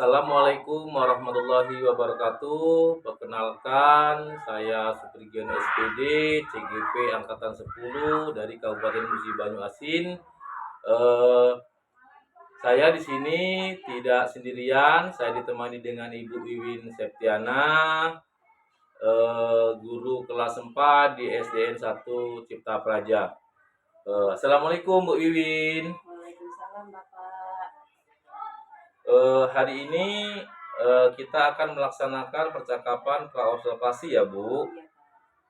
Assalamualaikum warahmatullahi wabarakatuh. Perkenalkan, saya Suprigian SPD, CGP Angkatan 10 dari Kabupaten Musi Banyuasin. Saya di sini tidak sendirian, saya ditemani dengan Ibu Wiwin Septiana, guru kelas 4 di SDN 1 Cipta Praja. Assalamualaikum Bu Wiwin. Waalaikumsalam Bapak. Hari ini kita akan melaksanakan percakapan pra-observasi ya Bu. Iya,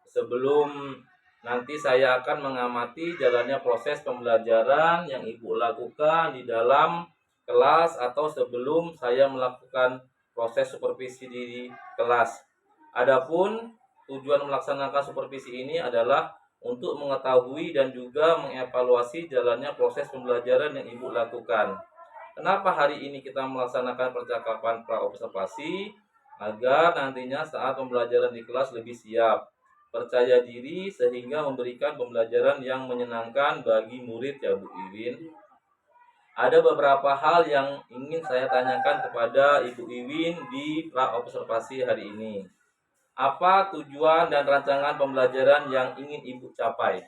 Sebelum nanti saya akan mengamati jalannya proses pembelajaran yang Ibu lakukan di dalam kelas atau sebelum saya melakukan proses supervisi di kelas. Adapun tujuan melaksanakan supervisi ini adalah untuk mengetahui dan juga mengevaluasi jalannya proses pembelajaran yang Ibu lakukan. Kenapa hari ini kita melaksanakan percakapan pra-observasi? Agar nantinya saat pembelajaran di kelas lebih siap, percaya diri sehingga memberikan pembelajaran yang menyenangkan bagi murid ya Bu Iwin. Ada beberapa hal yang ingin saya tanyakan kepada Ibu Iwin di pra-observasi hari ini. Apa tujuan dan rancangan pembelajaran yang ingin Ibu capai?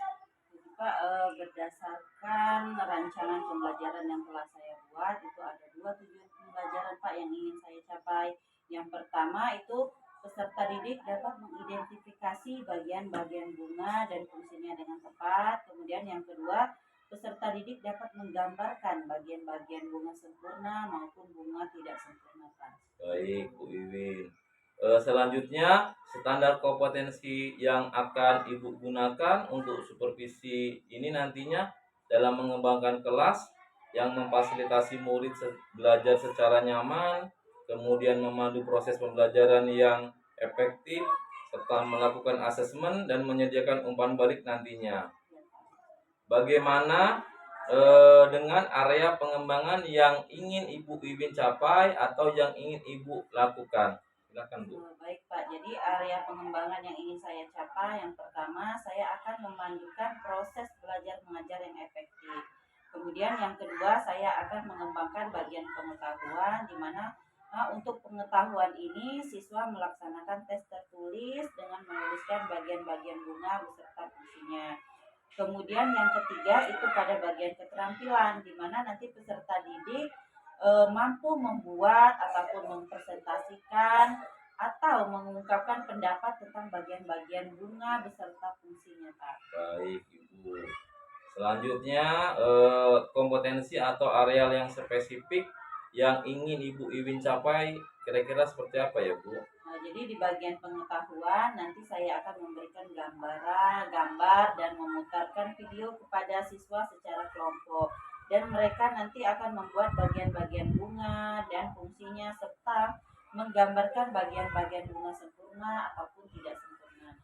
Pak, berdasarkan rancangan pembelajaran yang telah saya buat, itu ada dua tujuan pembelajaran Pak yang ingin saya capai. Yang pertama itu peserta didik dapat mengidentifikasi bagian-bagian bunga dan fungsinya dengan tepat. Kemudian yang kedua, peserta didik dapat menggambarkan bagian-bagian bunga sempurna maupun bunga tidak sempurna Pak. Baik Bu Iwin. Selanjutnya, standar kompetensi yang akan Ibu gunakan untuk supervisi ini nantinya dalam mengembangkan kelas yang memfasilitasi murid belajar secara nyaman, kemudian memandu proses pembelajaran yang efektif, serta melakukan asesmen dan menyediakan umpan balik nantinya. Bagaimana dengan area pengembangan yang ingin Ibu Wiwin capai atau yang ingin Ibu lakukan? Silakan Bu. Baik Pak, jadi area pengembangan yang ingin saya capai, yang pertama saya akan memandukan proses belajar mengajar yang efektif. Kemudian yang kedua saya akan mengembangkan bagian pengetahuan, di mana untuk pengetahuan ini siswa melaksanakan tes tertulis dengan menuliskan bagian-bagian bunga beserta fungsinya. Kemudian yang ketiga itu pada bagian keterampilan, di mana nanti peserta didik mampu membuat ataupun mempresentasikan atau mengungkapkan pendapat tentang bagian-bagian bunga beserta fungsinya, Pak. Baik Ibu. Selanjutnya kompetensi atau areal yang spesifik yang ingin Ibu Iwin capai kira-kira seperti apa ya Bu? Jadi di bagian pengetahuan nanti saya akan memberikan gambar dan memutarkan video kepada siswa secara kelompok, dan mereka nanti akan membuat bagian-bagian bunga dan fungsinya serta menggambarkan bagian-bagian bunga sempurna ataupun tidak sempurna.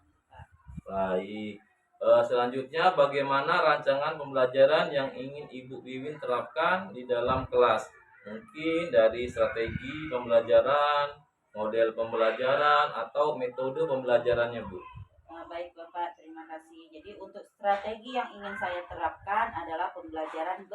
Baik. Selanjutnya bagaimana rancangan pembelajaran yang ingin Ibu Wiwin terapkan di dalam kelas? Mungkin dari strategi pembelajaran, model pembelajaran, atau metode pembelajarannya Bu. Baik Bapak, terima kasih. Jadi untuk strategi yang ingin saya terapkan adalah pembelajaran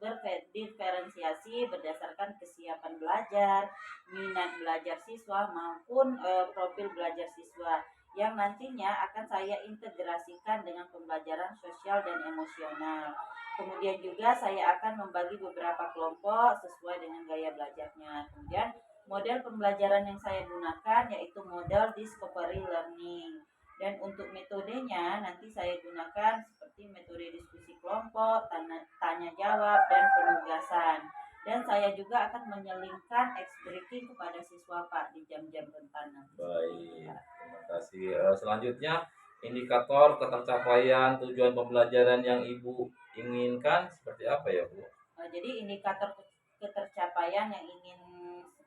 berdiferensiasi berdasarkan kesiapan belajar, minat belajar siswa maupun profil belajar siswa, yang nantinya akan saya integrasikan dengan pembelajaran sosial dan emosional. Kemudian juga saya akan membagi beberapa kelompok sesuai dengan gaya belajarnya. Kemudian model pembelajaran yang saya gunakan yaitu model discovery learning. Dan untuk metodenya nanti saya gunakan seperti metode diskusi kelompok, tanya jawab, dan penugasan. Dan saya juga akan menyelipkan ex-breaking kepada siswa Pak di jam-jam rentan nanti. Baik, terima kasih. Selanjutnya indikator ketercapaian tujuan pembelajaran yang Ibu inginkan seperti apa ya Bu? Jadi indikator ketercapaian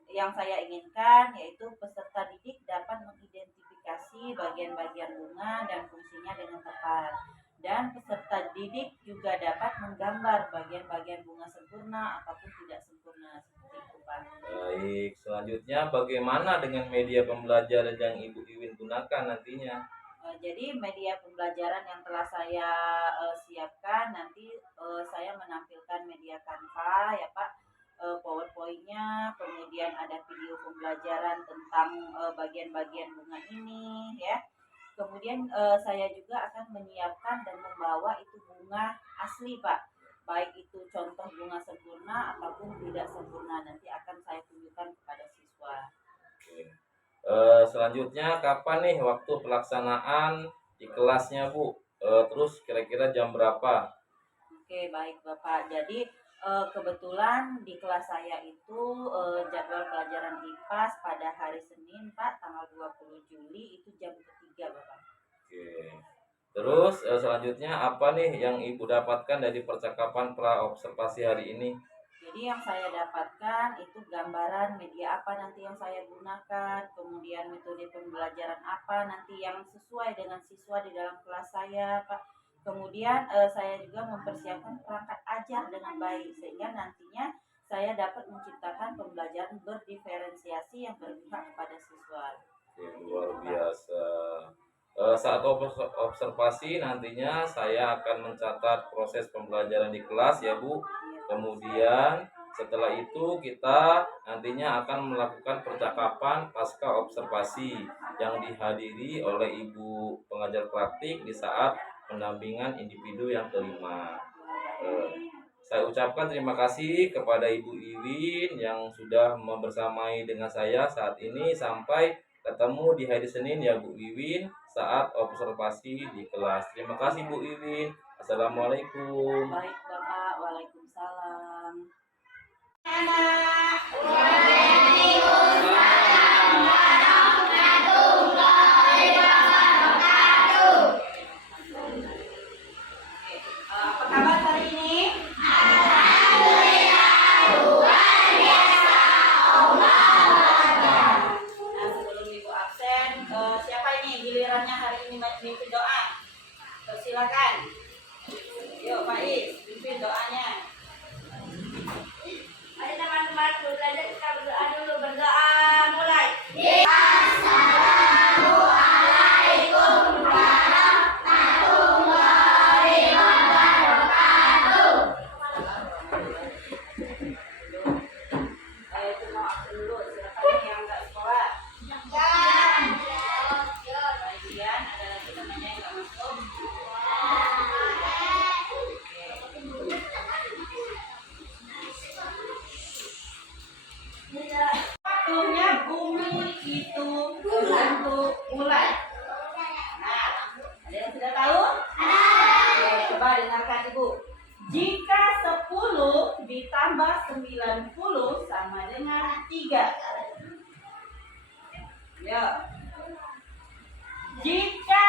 yang saya inginkan yaitu peserta didik dapat mengidentifikasi bagian-bagian bunga dan fungsinya dengan tepat, dan peserta didik juga dapat menggambar bagian-bagian bunga sempurna ataupun tidak sempurna, seperti itu Pak. Baik, selanjutnya bagaimana dengan media pembelajaran yang Ibu Iwin gunakan nantinya? Jadi media pembelajaran yang telah saya siapkan nanti saya menampilkan media Canva ya Pak, PowerPoint-nya, kemudian kemudian ada video pembelajaran tentang bagian-bagian bunga ini ya. Kemudian saya juga akan menyiapkan dan membawa itu bunga asli Pak, baik itu contoh bunga sempurna ataupun tidak sempurna, nanti akan saya tunjukkan kepada siswa. Oke. Selanjutnya kapan nih waktu pelaksanaan di kelasnya Bu? Terus kira-kira jam berapa? Oke, baik Bapak. Jadi kebetulan di kelas saya itu jadwal pelajaran IPA pada hari Senin Pak, tanggal 20 Juli itu jam ketiga Bapak. Oke. Terus selanjutnya apa nih yang Ibu dapatkan dari percakapan pra observasi hari ini? Jadi yang saya dapatkan itu gambaran media apa nanti yang saya gunakan, kemudian metode pembelajaran apa nanti yang sesuai dengan siswa di dalam kelas saya, Pak. Kemudian saya juga mempersiapkan perangkat ajar dengan baik sehingga nantinya saya dapat menciptakan pembelajaran berdiferensiasi yang berpihak kepada siswa. Oke, luar biasa. Saat observasi nantinya saya akan mencatat proses pembelajaran di kelas ya Bu. Kemudian setelah itu kita nantinya akan melakukan percakapan pasca observasi yang dihadiri oleh Ibu pengajar praktik di saat pendampingan individu yang kelima. Saya ucapkan terima kasih kepada Ibu Iwin yang sudah membersamai dengan saya saat ini. Sampai ketemu di hari Senin ya Bu Iwin saat observasi di kelas. Terima kasih Bu Iwin. Assalamualaikum. Baik Bapak, waalaikumsalam. Apa kabar hari ini? Nah, sebelum Ibu absen, siapa ini gilirannya hari ini mimpin doa? Silakan. Yuk Pak Is, pimpin doanya. Mari teman-teman belajar, kita berdoa dulu. Berdoa mulai. Itu mau absen dulu, silakan yang nggak sekolah. Kemudian ada lagi temannya yang nggak masuk. Waktunya bumi itu berbentuk bulat. Nah, ada yang sudah tahu? Oke, coba dengarkan Ibu. Jika 10 ditambah 90 sama dengan 3. Ya. Jika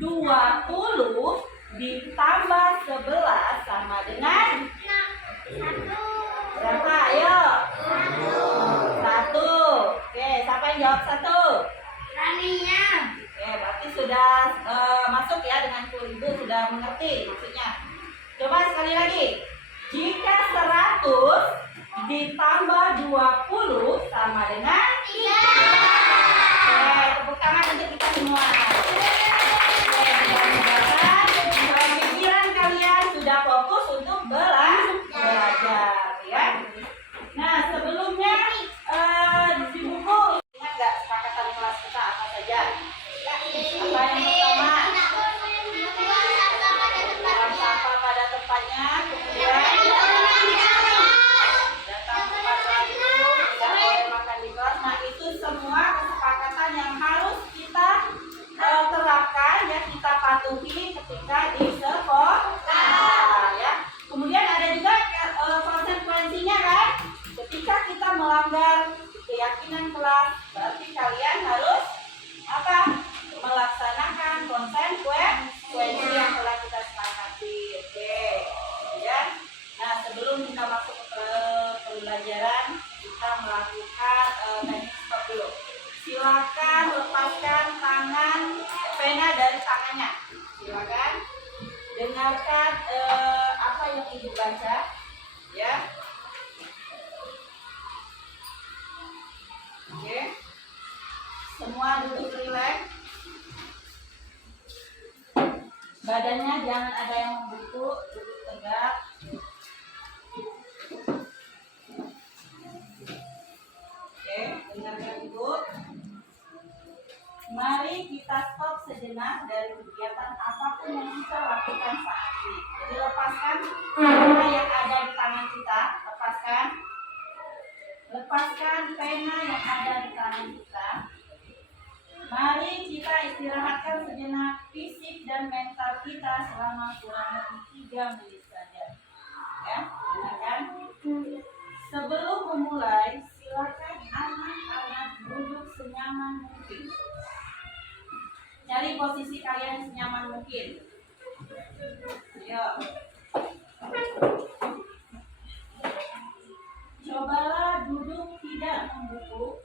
20 ditambah 11 sama dengan berapa? Ayo. 1. Oke, siapa yang jawab 1? Raninya. Oke, berarti sudah masuk ya dengan Ibu sudah mengerti maksudnya. Coba sekali lagi. Jika 100 ditambah 20 sama dengan 3. Oke, tepuk tangan untuk kita semua. Oke, mudah-mudahan pikiran kalian sudah fokus untuk belajar ya. Nah, sebelumnya di buku ingat nggak kesepakatan kelas kita apa saja? Apa yang pertama? Buang sampah pada tempatnya, kemudian datang tepat waktu, tidak boleh makan di kelas. Nah, itu semua kesepakatan yang harus kita terapkan ya, kita patuhi ketika di sekolah ya. Kemudian ada juga konsekuensinya kan, ketika kita melanggar keyakinan kelas, berarti kalian harus apa? Melaksanakan konsekuensi yang telah kita sepakati. Oke, ya. Nah, sebelum kita masuk ke pembelajaran, kita melakukan teknik stop dulu. Silakan lepaskan tangan pena dari tangannya. Silakan dengarkan apa yang Ibu baca, ya. Oke. Semua duduk rileks. Badannya jangan ada yang membungkuk, duduk tegak. Oke. sejenak dari kegiatan apapun yang kita lakukan saat ini. Jadi lepaskan pena yang ada di tangan kita, lepaskan pena yang ada di tangan kita. Mari kita istirahatkan sejenak fisik dan mental kita selama kurang lebih 3 menit saja. Ya, silakan. Sebelum memulai, silakan anak-anak duduk senyaman mungkin. Cari posisi kalian senyaman mungkin. Ayo. Cobalah duduk tidak membungkuk.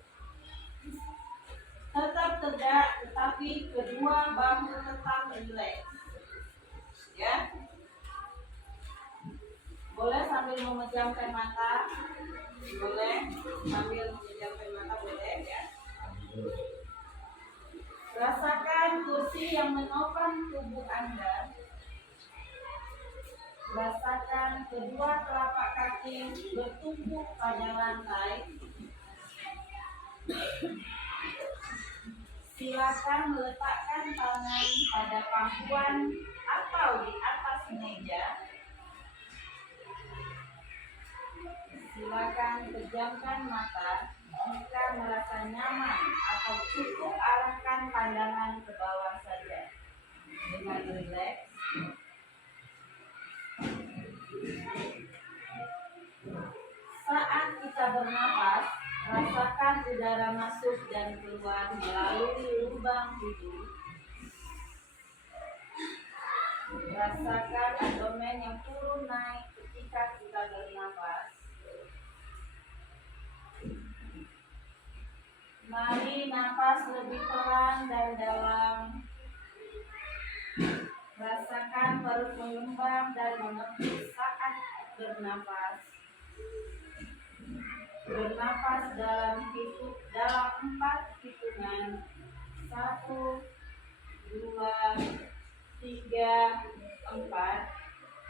Tetap tegak, tetapi kedua bahu tetap rileks. Ya. Boleh sambil memejamkan mata. Boleh sambil memejamkan mata, boleh ya. Rasakan kursi yang menopang tubuh Anda. Rasakan kedua telapak kaki bertumpuk pada lantai. Silakan meletakkan tangan pada pangkuan atau di atas meja. Silakan pejamkan mata jika merasa nyaman atau cukup arahkan pandangan ke bawah saja dengan rileks. Saat kita bernapas, rasakan udara masuk dan keluar melalui lubang hidung. Rasakan abdomen yang turun naik ketika kita bernapas. Mari napas lebih pelan dan dalam. Rasakan perut mengembang dan menepis saat bernapas. Bernapas dalam 4 hitungan. 1, 2, 3, 4.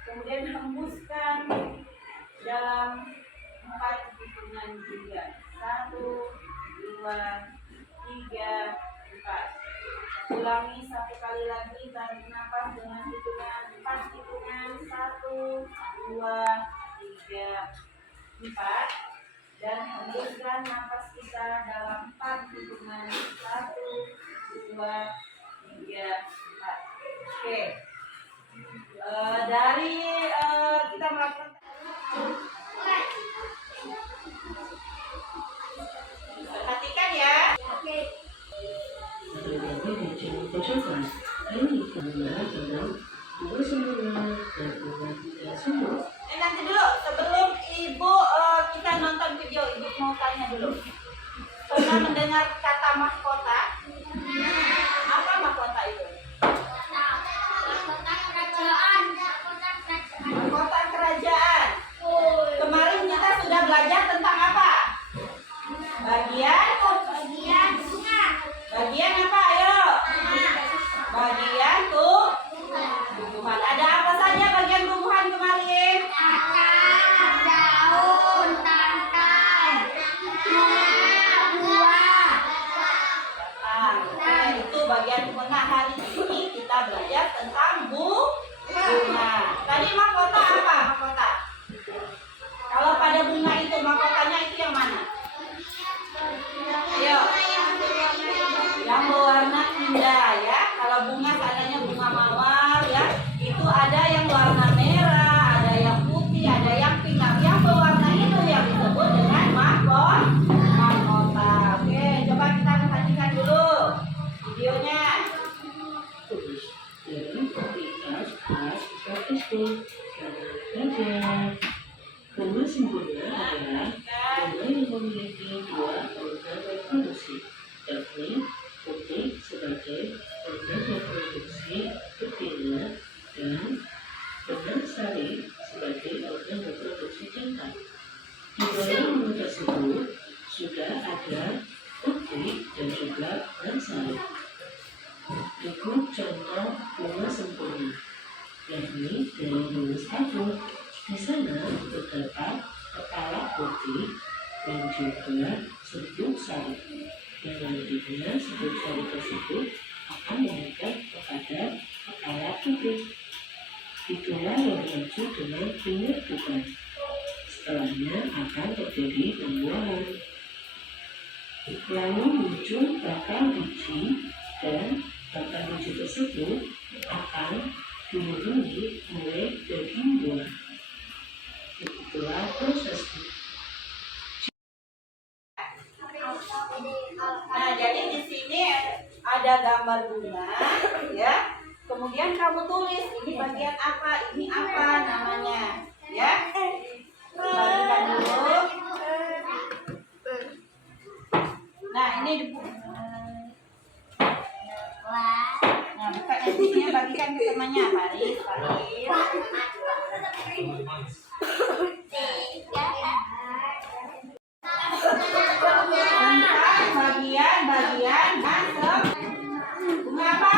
Kemudian hembuskan dalam 4 hitungan juga. 1, 2, 3, 4. Ulangi 1 kali lagi, tarik nafas dengan hitungan 4 hitungan. 1, 2, 3, 4. Dan hembuskan nafas kita dalam 4 hitungan. 1, 2, 3, 4. Oke. Dari kita melakukan perhatikan ya. Oke. Nanti dulu sebelum ibu kita nonton video, ibu mau tanya dulu. Pernah mendengar kata mahkota? Apa mahkota itu? Mahkota kerajaan. Kemarin kita sudah belajar tentang apa? Bagian apa? Ayo. Bagian tumbuhan. Ada apa saja bagian tumbuhan kemarin? Akar, daun, tangkai, buah. Nah, itu bagian tumbuhan. Nah, hari ini kita belajar tentang bunga. Tadi mahkota apa? Mahkota. Kalau pada bunga itu mahkotanya itu yang mana? Ayo. Yang berwarna indah ya. Kalau bunga adanya bunga mawar ya. Itu ada yang warna merah, ada yang putih, ada yang pink. Nah, yang berwarna itu yang disebut dengan mahkota. Oke, coba kita perhatikan dulu videonya. Bunga sempurna adalah bunga yang memiliki 2 organ reproduksi, yakni putih sebagai organ reproduksi betina dan benang sari sebagai organ reproduksi jantan. Di dalam bunga tersebut sudah ada putih dan juga benang sari. Berikut contoh bunga sempurna, yakni dari bunga satu. Di sana terdapat kepala putih dan juga serbuk sari. Yang nantinya serbuk sari tersebut akan memberikan kepada kepala tubuh. Itulah yang dimaksud dengan penyerbukan. Setelahnya akan terjadi pembuahan. Lalu muncul batang biji dan batang biji tersebut akan dilindungi oleh daging buah. Begitulah prosesnya. Nah, jadi di sini ada gambar bunga, ya. Kemudian kamu tulis ini bagian apa, ini apa namanya, ya. Bagikan dulu. Nah, ini di Nah, buka di sini bagikan ke temannya, Paris. Tentang bagian-bagian masuk bunga apa?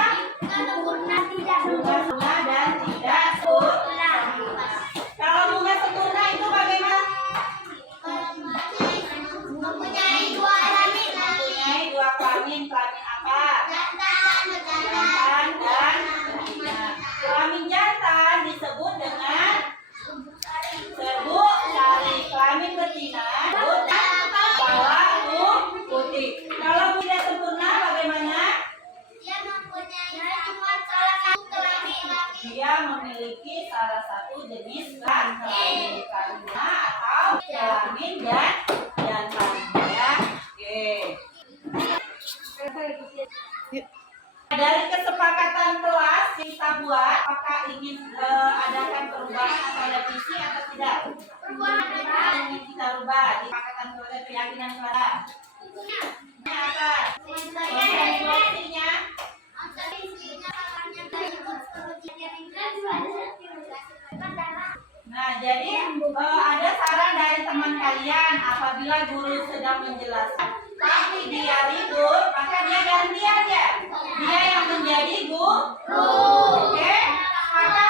Bunga dan tidak sempurna. Kalau bunga sempurna itu bagaimana? Mempunyai dua kelamin. Kelamin apa? Jantan dan betina. Kelamin jantan disebut dengan serbuk sari. Kelamin betina disebut kepala putih. Kalau tidak sempurna bagaimana? Dia memiliki salah satu jenis kelamin atau kelamin jantan, ya. Oke. Dari kesepakatan kelas kita buat, apakah ingin adakan perubahan atau revisi atau tidak? Perubahan ingin kita rubah di kesepakatan kelas keyakinan kelas. Apa? Konsentrasinya? Nah, jadi ada saran dari teman kalian apabila guru sedang menjelaskan tapi dia ribut, maka dia gantian ya. Dia yang menjadi guru. Oke? Maka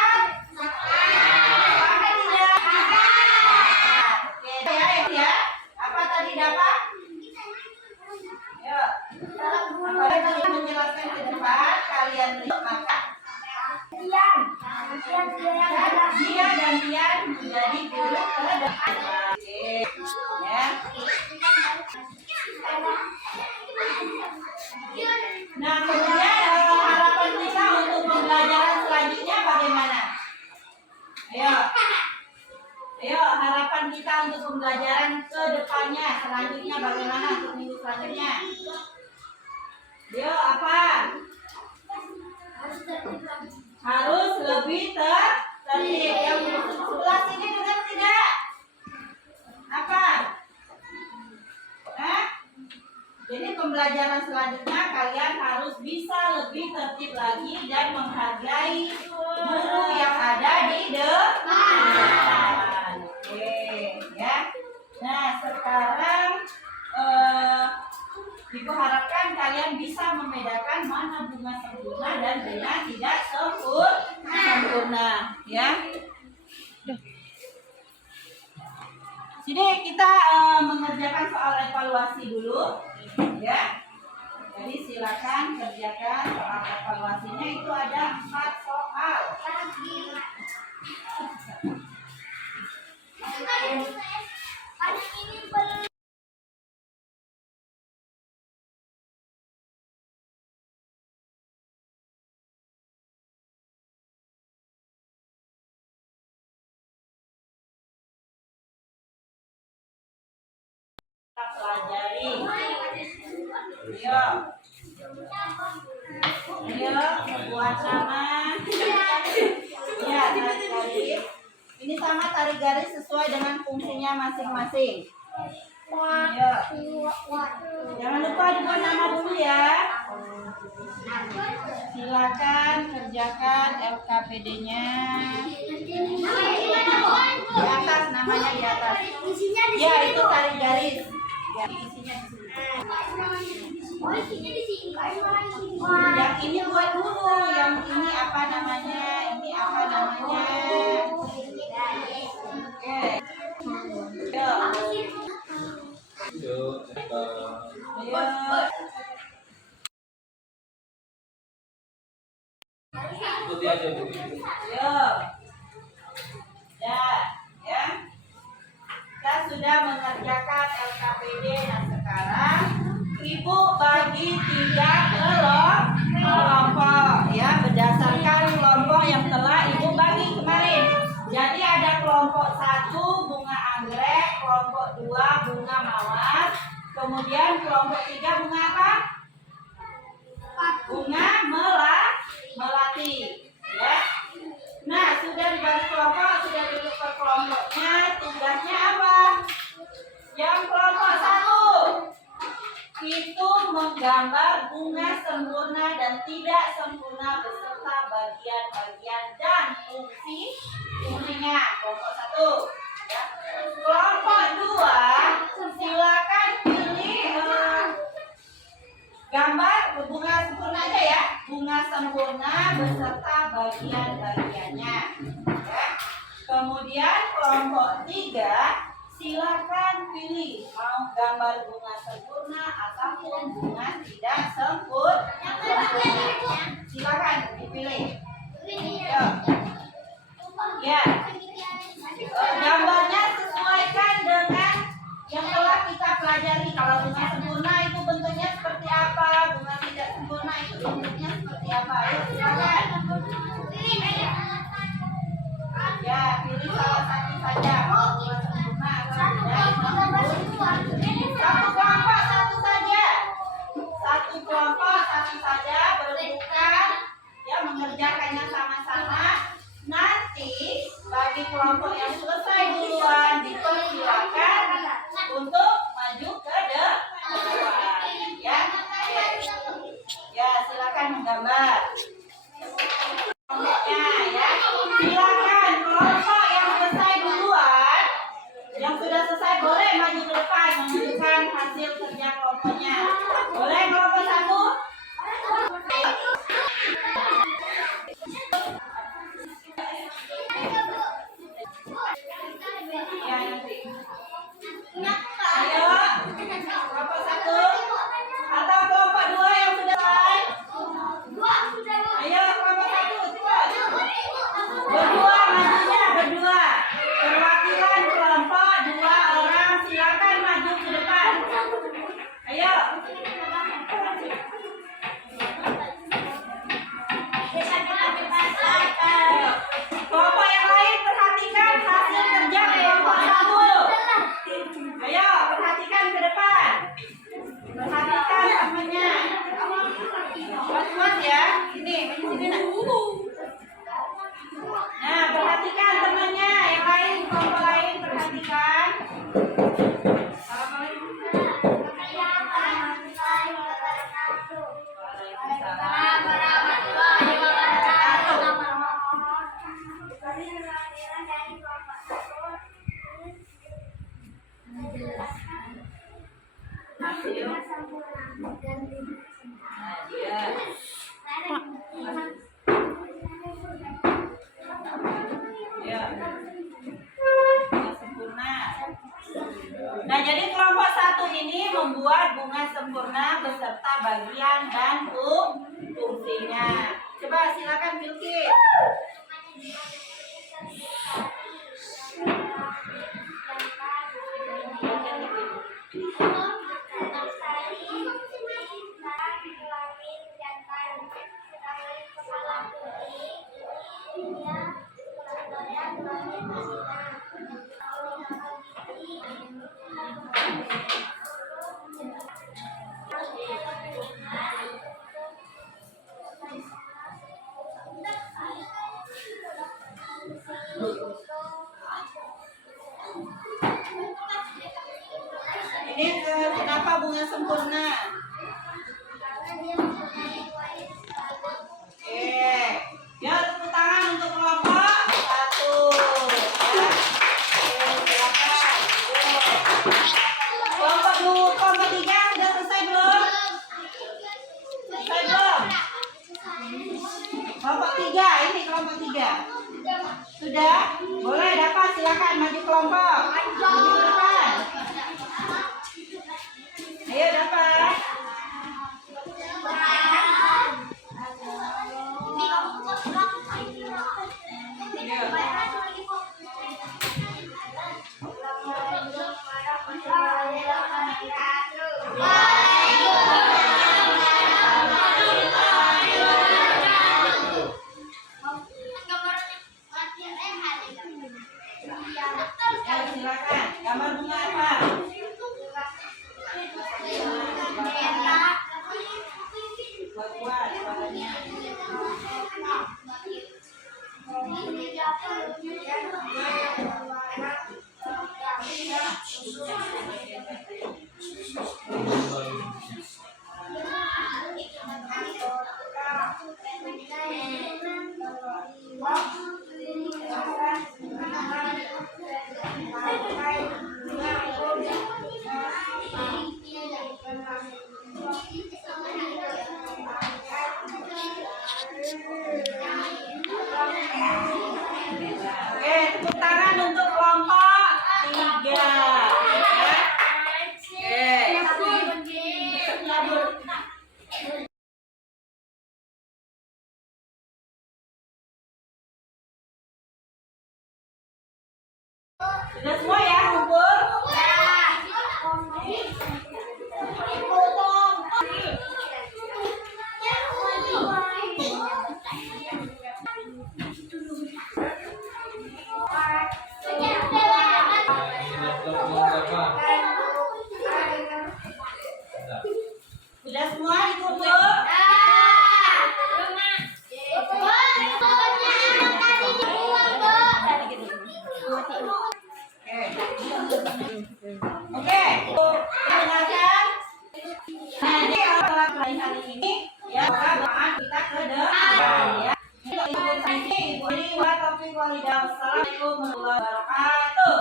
tidak. Oke, ya. Apa tadi dapat? Yuk. Apabila guru menjelaskan ke depan, kalian ribut, maka dia gantian menjadi guru ke depan. Oke, ya. Nah, kemudian harapan kita untuk pembelajaran selanjutnya bagaimana? Ayo, harapan kita untuk pembelajaran ke depannya selanjutnya bagaimana untuk minggu selanjutnya? Ayo, apa? Harus lebih tertib. Yang sebelah sini dengar tidak? Apa? Jadi pembelajaran selanjutnya kalian harus bisa lebih tertib lagi dan menghargai guru yang ada di depan. Oke, ya. Nah, sekarang Ibu harapkan kalian bisa membedakan mana bunga sempurna dan bunga tidak sempurna, ya. Sini kita mengerjakan soal evaluasi dulu, ya. Jadi silakan kerjakan soal evaluasinya, itu ada 4 soal. Kita pelajari. Ayo, buat sama. Ya, tarik garis. Ini sama tarik garis sesuai dengan fungsinya masing-masing. Ayo. Jangan lupa dibuat nama dulu ya. Silakan kerjakan LKPD-nya. Di atas, namanya di atas. Ya, itu tarik garis. Ya, isinya di sini. Yang ini buat dulu, yang ini apa namanya? Ini apa namanya? Oke. Ayo. Ayo. Ya. Kita sudah mengerjakan LKPD. Nah sekarang Ibu bagi 3 kelompok ya berdasarkan kelompok yang telah Ibu bagi kemarin. Jadi ada kelompok 1 bunga anggrek, kelompok 2 bunga mawar, kemudian kelompok 3 bunga apa? Bunga melati ya. Nah sudah dibagi kelompok, sudah duduk per kelompoknya. Tugasnya apa? Yang kelompok 1 itu menggambar bunga sempurna dan tidak sempurna beserta bagian-bagian dan fungsinya. Kelompok 1 ya. Kelompok 2 silakan pilih gambar bunga sempurna aja ya. Bunga sempurna beserta bagian-bagiannya ya. Kemudian kelompok 3 silakan pilih mau gambar bunga sempurna ataupun bunga tidak sempurna. Silakan dipilih. Ya. Gambarnya sesuaikan dengan yang telah kita pelajari. Kalau bunga sempurna itu bentuknya seperti apa, bunga tidak sempurna itu bentuknya seperti apa. Ayo silakan. Ya, pilih salah satu saja. Bunga sempurna atau tidak sempurna. Satu kelompok satu saja. Satu kelompok satu saja berebutan ya mengerjakannya sama-sama. Nanti bagi kelompok yang selesai duluan dipersilakan untuk maju ke depan ya. Ya, silakan menggambar. Kelompoknya ya. Silakan kelompok yang selesai duluan, yang sudah selesai boleh maju ke depan menunjukkan hasil kerja kelompoknya. Boleh kelompok 1? Ya, nanti. Ayo, kelompok 1 atau kelompok 2 yang sudah selesai. Ayo kelompok 1 cepat. Berdua majunya, berdua. Perwakilan kelompok 2 orang silakan maju ke depan. Ayo. Kelompok yang lain perhatikan hasil kerja kelompok 1. Ayo perhatikan ke depan. Perhatikan temannya. Buat ya. Ini nak. Nah, perhatikan temannya. Yang lain, kelompok lain perhatikan. Nah, jadi kelompok 1 ini membuat bunga sempurna beserta bagian dan fungsinya. Coba silakan Bilkis. Ini kenapa bunga sempurna? Ya tepuk tangan untuk kelompok 1. Ya. Silakan. Kelompok 3 sudah selesai belum? Selesai belum? Kelompok 3, ini kelompok 3. Sudah? Boleh dapat, silakan maju kelompok. Maju ke depan. Ayo dapat. Ya, silakan. Gambar bunga apa? Buat suaranya. Oke, tepuk tangan untuk kelompok 3. Sudah semua ya kumpul? Sudah semua dikumpul? Oke, dengarkan. Jadi setelah hari ini ya doa kita ke depan ya. Ibu Siti, Ibu Ini, wa taufiq walhidayah. Wassalamualaikum warahmatullahi wabarakatuh.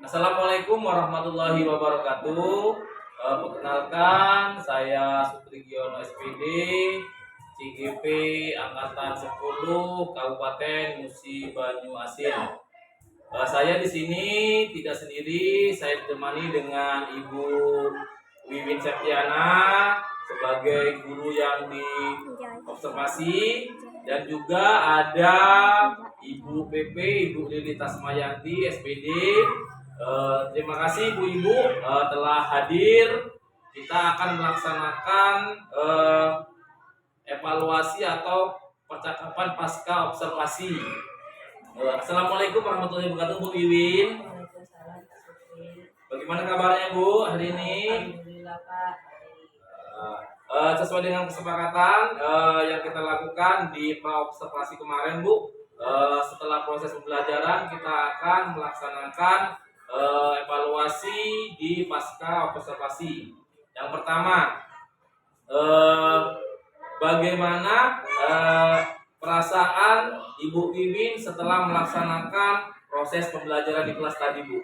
Assalamualaikum warahmatullahi wabarakatuh. Perkenalkan, saya Sutrigiono SPD, CGP Angkatan 10 Kabupaten Musi Banyuasin. Saya di sini tidak sendiri, saya ditemani dengan Ibu Wiwin Septiana sebagai guru yang diobservasi, dan juga ada Ibu PP, Ibu Lili Tasmayanti SPD. Terima kasih Ibu telah hadir. Kita akan melaksanakan evaluasi atau percakapan pasca observasi. Assalamualaikum warahmatullahi wabarakatuh, Bu Wiwin. Waalaikumsalam, Pak Supri. Bagaimana kabarnya Bu hari ini? Alhamdulillah, Pak. Sesuai dengan kesepakatan yang kita lakukan di pra-observasi kemarin Bu, setelah proses pembelajaran kita akan melaksanakan evaluasi di pasca observasi. Yang pertama, bagaimana perasaan Ibu Wiwin setelah melaksanakan proses pembelajaran di kelas tadi, Bu?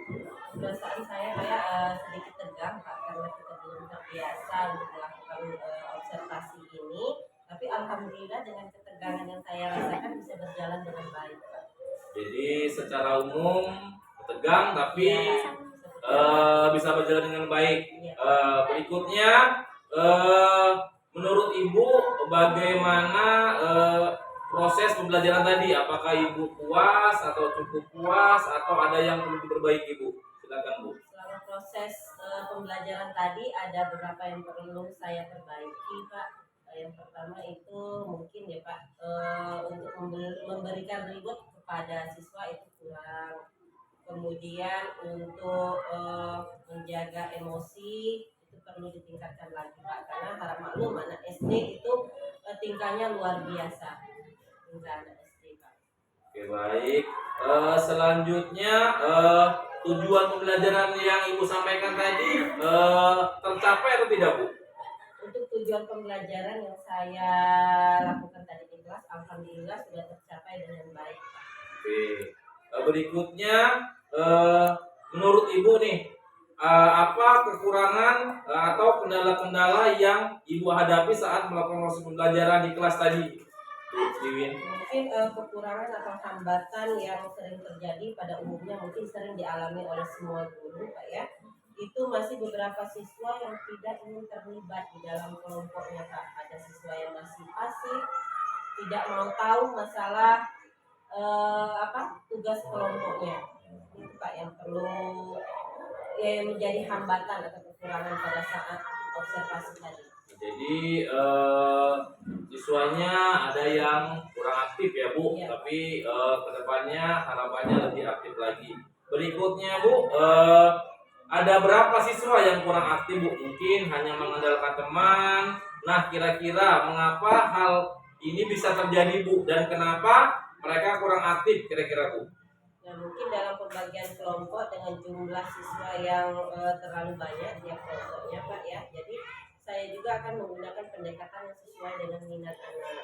Perasaan saya kayak sedikit tegang, Pak, karena kita belum terbiasa untuk melakukan observasi ini. Tapi alhamdulillah dengan ketegangan yang saya rasakan bisa berjalan dengan baik, Pak. Jadi secara umum tegang tapi bisa berjalan dengan baik. Berikutnya, menurut Ibu bagaimana proses pembelajaran tadi? Apakah Ibu puas atau cukup puas atau ada yang perlu diperbaiki, Bu? Silakan, Bu. Selama proses pembelajaran tadi ada beberapa yang perlu saya perbaiki, Pak. Yang pertama itu mungkin ya Pak, untuk memberikan reward kepada siswa itu kurang. Kemudian untuk menjaga emosi itu perlu ditingkatkan lagi, Pak, karena harap maklum anak SD itu tingkahnya luar biasa. Tingkah anak SD, Pak. Oke, baik. Selanjutnya tujuan pembelajaran yang Ibu sampaikan tadi tercapai atau tidak, Bu? Untuk tujuan pembelajaran yang saya lakukan tadi di kelas, alhamdulillah sudah tercapai dengan baik, Pak. Oke. Berikutnya, menurut Ibu nih, apa kekurangan atau kendala-kendala yang Ibu hadapi saat melakukan proses pembelajaran di kelas tadi? Wiwin? Mungkin kekurangan atau hambatan yang sering terjadi pada umumnya mungkin sering dialami oleh semua guru Pak ya, itu masih beberapa siswa yang tidak ingin terlibat di dalam kelompoknya Pak. Ada siswa yang masih pasif, tidak mau tahu masalah tugas kelompoknya. Itu Pak yang perlu yang menjadi hambatan atau kekurangan pada saat observasi tadi. Jadi siswanya ada yang kurang aktif ya Bu, Iya. tapi kedepannya harapannya lebih aktif lagi. Berikutnya Bu, ada berapa siswa yang kurang aktif Bu? Mungkin hanya mengandalkan teman. Nah, kira-kira mengapa hal ini bisa terjadi Bu, dan kenapa mereka kurang aktif kira-kira Bu? Nah, mungkin dalam pembagian kelompok dengan jumlah siswa yang terlalu banyak tiap kelompoknya Pak ya. Jadi saya juga akan menggunakan pendekatan yang sesuai dengan minat anak.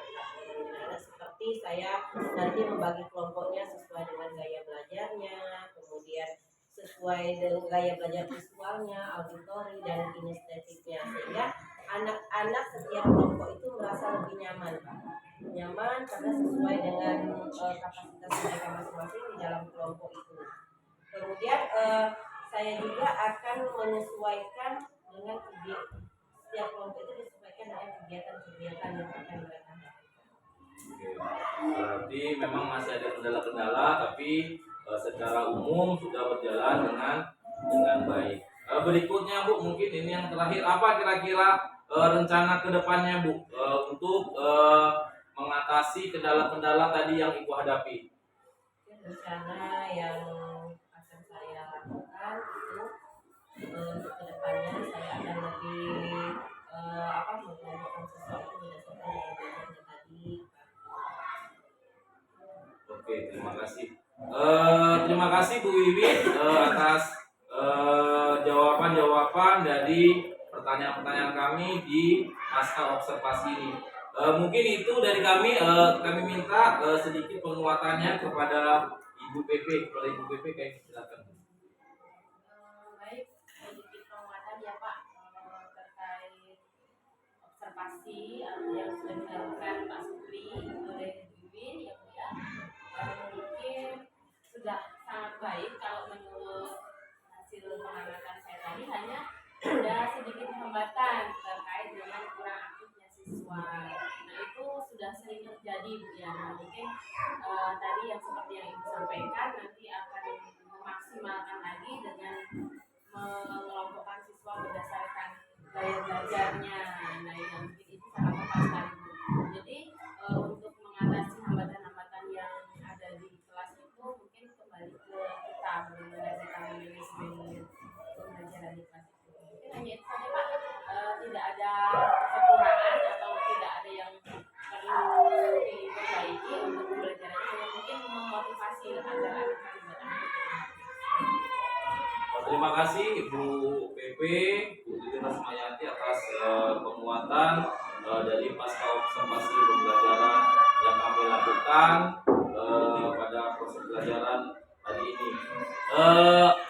Seperti saya nanti membagi kelompoknya sesuai dengan gaya belajarnya, kemudian sesuai dengan gaya belajar visualnya, auditori dan kinestetiknya, sehingga anak-anak setiap kelompok itu merasa lebih nyaman karena sesuai dengan kapasitas mereka masing-masing di dalam kelompok itu. Kemudian saya juga akan menyesuaikan dengan setiap kelompok itu disesuaikan dengan kegiatan-kegiatan yang akan mereka lakukan. Berarti memang masih ada kendala-kendala, tapi secara umum sudah berjalan dengan baik. Berikutnya Bu, mungkin ini yang terakhir, apa kira-kira rencana kedepannya Bu untuk mengatasi kendala-kendala tadi yang Ibu hadapi? Rencana yang akan saya lakukan itu untuk kedepannya saya akan lebih mengelompokkan sesuatu berdasarkan gaya belajarnya tadi. Oke, terima kasih. Terima kasih Bu Wiwin atas jawaban-jawaban dari pertanyaan-pertanyaan kami di pasca observasi ini. Mungkin itu dari kami. Kami minta sedikit penguatannya kepada Ibu PP. Kepada Ibu PP, silakan. Baik, sedikit penguatan ya Pak terkait observasi yang sudah dilakukan Pak Supri oleh Wiwin ya Bu ya. Mungkin sudah sangat baik kalau menurut hasil pengamatan saya tadi, hanya ada sedikit hambatan terkait dengan kurang aktifnya siswa. Nah itu sudah sering terjadi Bu ya. Nah, mungkin tadi yang seperti yang Ibu sampaikan nanti akan memaksimalkan lagi dengan mengelompokkan siswa berdasarkan gaya belajarnya. Nah yang mungkin itu sangat tepat sekali Bu. Jadi untuk mengatasi hambatan-hambatan yang ada di kelas itu mungkin kembali ke kita bagaimana kita manajemen pembelajaran di kelas itu. Mungkin hanya itu saja Pak. Tidak ada kekurangan atau tidak ada yang perlu diperbaiki untuk pembelajarannya, hanya mungkin memotivasi agar anak terlibat. Terima kasih Ibu PP, Bu Titin Rasmayati atas penguatan dari pasca observasi pembelajaran yang kami lakukan pada proses pembelajaran hari ini.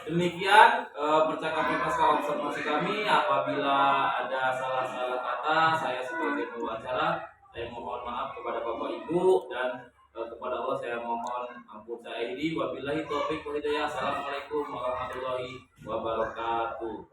Demikian percakapan pasca observasi kami. Apabila ada salah-salah kata, saya sebagai pembicara, saya mohon maaf kepada Bapak Ibu, dan kepada Allah saya mohon ampun. Saya ini wabillahi taufiq wal hidayah. Assalamualaikum warahmatullahi wabarakatuh.